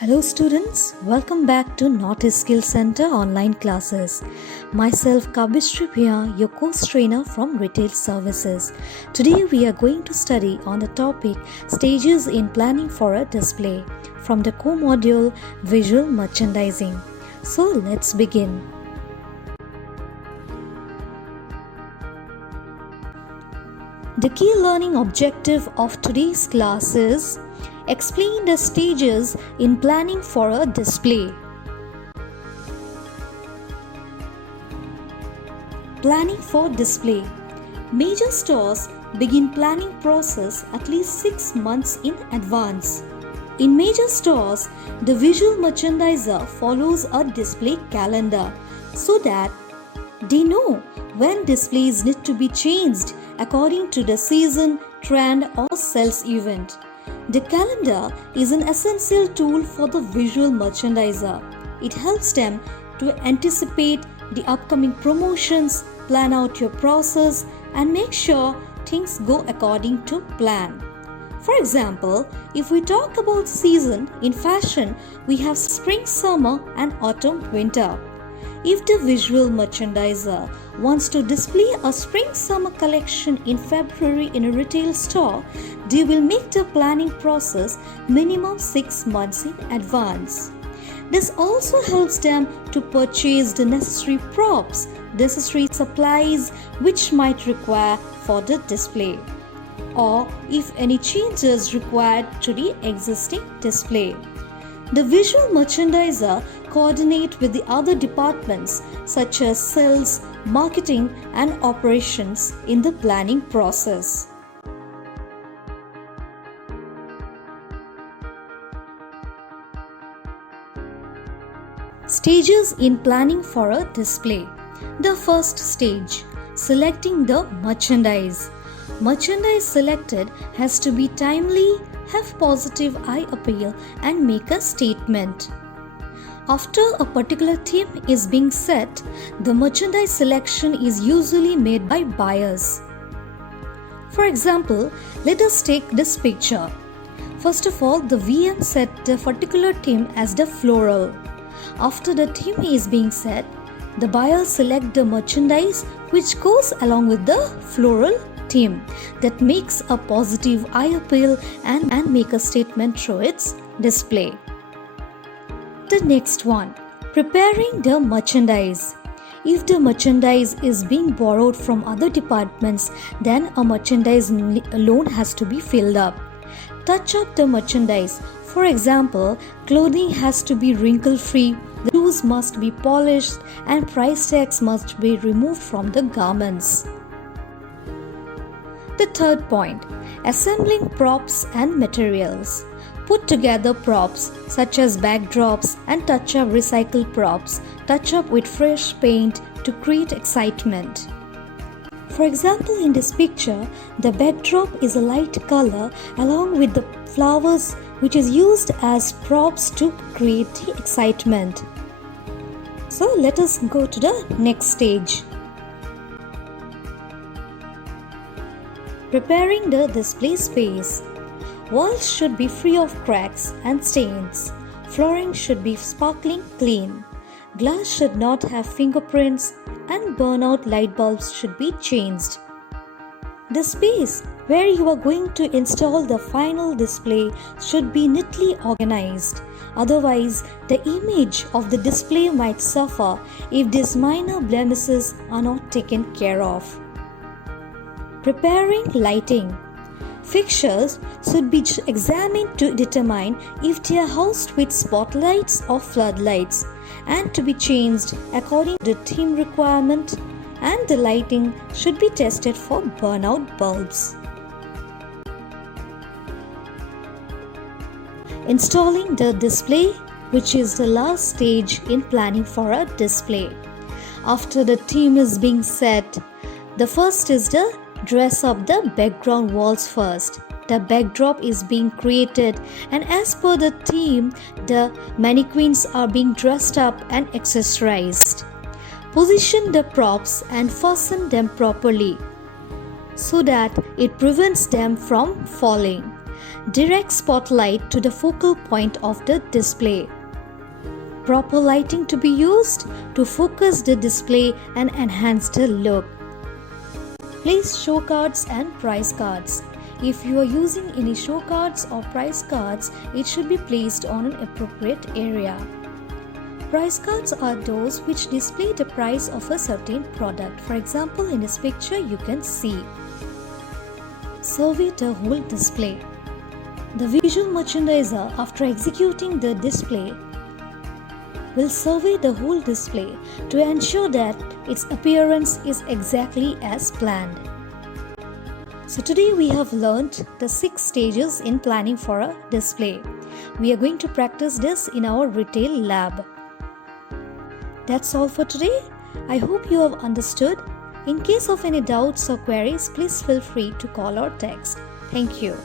Hello students, welcome back to NESC Skill Center online classes. Myself Kabishri Bhiya, your course trainer from Retail Services. Today we are going to study on the topic Stages in Planning for a Display from the core module Visual Merchandising. So let's begin. The key learning objective of today's class is explain the stages in planning for a display. Planning for display. Major stores begin planning process at least 6 months in advance. In major stores, the visual merchandiser follows a display calendar so that they know when displays need to be changed according to the season, trend or sales event. The calendar is an essential tool for the visual merchandiser. It helps them to anticipate the upcoming promotions, plan out your process, and make sure things go according to plan. For example, if we talk about season in fashion, we have spring, summer, and autumn, winter. If the visual merchandiser wants to display a spring-summer collection in February in a retail store, they will make the planning process minimum 6 months in advance. This also helps them to purchase the necessary props, necessary supplies which might require for the display, or if any changes required to the existing display. The visual merchandiser coordinate with the other departments such as sales, marketing and operations in the planning process. Stages in planning for a display. The first stage, selecting the merchandise. Merchandise selected has to be timely, have positive eye appeal and make a statement. After a particular theme is being set, the merchandise selection is usually made by buyers. For example, let us take this picture. First of all, the VM set the particular theme as the floral. After the theme is being set, the buyers select the merchandise which goes along with the floral theme that makes a positive eye appeal and make a statement through its display. The next one, preparing the merchandise. If the merchandise is being borrowed from other departments, then a merchandise loan has to be filled up. Touch up the merchandise. For example, clothing has to be wrinkle-free, the shoes must be polished, and price tags must be removed from the garments. The third point, assembling props and materials. Put together props such as backdrops and touch-up recycled props, touch up with fresh paint to create excitement. For example, in this picture, the backdrop is a light color along with the flowers which is used as props to create the excitement. So let us go to the next stage. Preparing the display space. Walls should be free of cracks and stains. Flooring should be sparkling clean. Glass should not have fingerprints and burnout light bulbs should be changed. The space where you are going to install the final display should be neatly organized. Otherwise, the image of the display might suffer if these minor blemishes are not taken care of. Preparing lighting. Fixtures should be examined to determine if they are housed with spotlights or floodlights and to be changed according to the theme requirement, and the lighting should be tested for burnout bulbs. Installing the display, which is the last stage in planning for a display. After the theme is being set, the first is the dress up the background walls first. The backdrop is being created and as per the theme, the mannequins are being dressed up and accessorized. Position the props and fasten them properly so that it prevents them from falling. Direct spotlight to the focal point of the display. Proper lighting to be used to focus the display and enhance the look. Place show cards and price cards. If you are using any show cards or price cards, it should be placed on an appropriate area. Price cards are those which display the price of a certain product. For example, in this picture you can see. Survey the whole display. The visual merchandiser, after executing the display, will survey the whole display to ensure that its appearance is exactly as planned. So today we have learnt the 6 stages in planning for a display. We are going to practice this in our retail lab. That's all for today. I hope you have understood. In case of any doubts or queries, please feel free to call or text. Thank you.